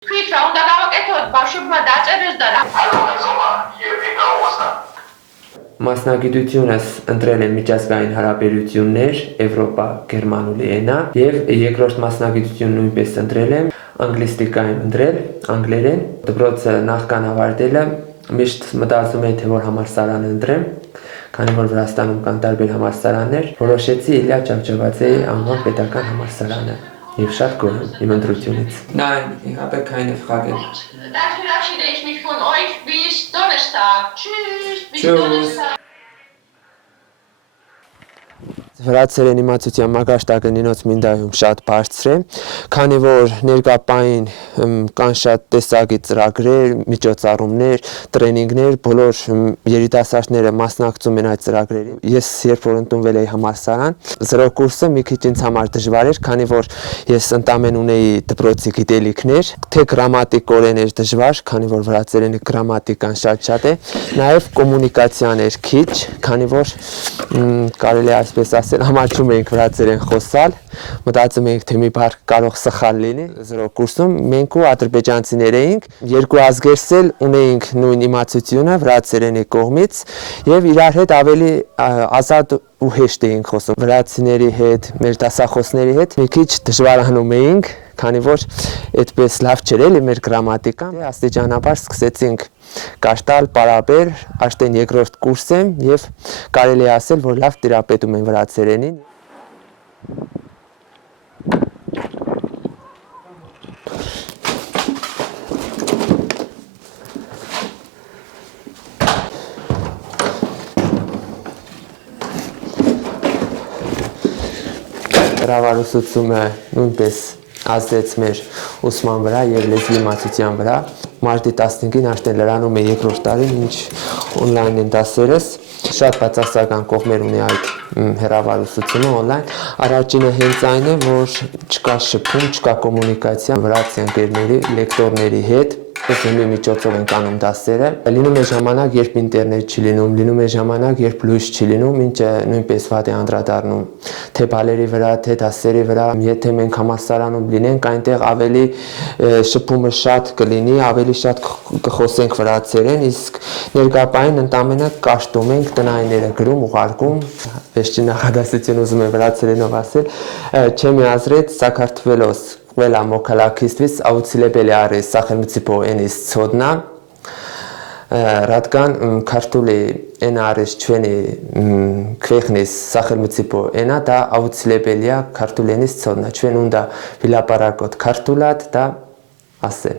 Քիչ რა უნდა გავაკეთოთ, բავშვებმა დაწერეს და რა. Մասնագիտությունս ընտրել եմ միջազգային հարաբերություններ, Եվրոպա, գերմանուլի էնա եւ երկրորդ մասնագիտություն նույնպես ընտրել եմ անգլիստիկա եմ ընտրել, անգլերեն։ Դպրոցը նախքան ավարտելը միշտ մտածում էի թե որ համալսարան ընտրեմ, քանի որ Վրաստանում կան տարբեր համալսարաններ, որոշեցի Իլյա Ճավճավաձեի անվան պետական համալսարանը եւ շատ գոհ եմ իմ ընտրությունից։ Nein, ich habe keine Frage. Dann verabschiede ich mich von euch bis Donnerstag. Tschüss, bis Donnerstag. Վրացերեն իմացության մակարդակը նինոց Մինդայում շատ բարձր է, քանի որ ներկապային կան շատ տեսակի ծրագրեր, միջոցառումներ, տրեյնինգներ, բոլոր երիտասարդները մասնակցում են այդ ծրագրերին։ Ես երբ որ ընդունվել էի համալսարան, 0 կուրսը մի քիչ ինձ համար դժվար էր, քանի որ ես ընդամեն ունեի դպրոցի գիտելիքներ, թե գրամատիկորեն էր դժվար, քանի որ վրացերենի գրամատիկան շատ է, նաև կոմունիկացիան էր քիչ, քանի որ կարելի է այսպես ասել համաչում էինք վրացերեն խոսալ, մտածում էինք թե մի բառ կարող սխալ լինի 0 կուրսում, մենք ու ադրբեջանցիներ էինք, երկու ազգերս էլ ունեինք նույն իմացությունը վրացերենի կողմից եւ իրար հետ ավելի ազատ ու հեշտ էինք խոսում։ Վրացիների հետ, մեր դասախոսների հետ մի քիչ դժվարանում էինք, քանի որ այդպես լավ չէր էլի մեր գրամատիկան։ Աստիճանաբար սկսեցինք կաշտալ, պարաբեր, արդեն երկրորդ կուրս եմ եւ կարելի է ասել, որ լավ տիրապետում եմ վրացերենին։ Հրավառուսությունը նույնպես ազդեց մեր ուսման վրա եւ լեզվի իմացության վրա։ Մարտի 15-ին արդեն լրանում է երկրորդ տարին, ինչ օնլայն են դասերս։ Շատ բացասական կողմեր ունի այդ հրավառուսությունը օնլայն։ Առաջինը հենց այն է, որ չկա շփում, չկա կոմունիկացիա վրացի ընկերների, լեկտորների հետ։ Մի միջոցով ենք անում դասերը։ Լինում է ժամանակ, երբ ինտերնետ չի լինում, լինում է ժամանակ, երբ լույս չի լինում, ինչը նույնպես վատ է անդրադառնում թե բալերի վրա, թե դասերի վրա։ Եթե մենք համալսարանում լինենք, այնտեղ ավելի շփումը շատ կլինի, ավելի շատ կխոսենք վրացերեն, իսկ ներկապային ընդամենը կաշտում ենք, տնայինները գրում, ուղարկում։ Վերջին նախադասություն ուզում եմ վրացերենով ասել, չեմի ազրեց Սաքարթվելոս Ყველა მოქალაქისთვის აუცილებელი არის სახელმწიფო ენის ცოდნა, რადგან ქართული ენა არის ჩვენი ქვეყნის სახელმწიფო ენა და აუცილებელია ქართული ენის ცოდნა. ჩვენ უნდა ვილაპარაკოთ ქართულად და ასე.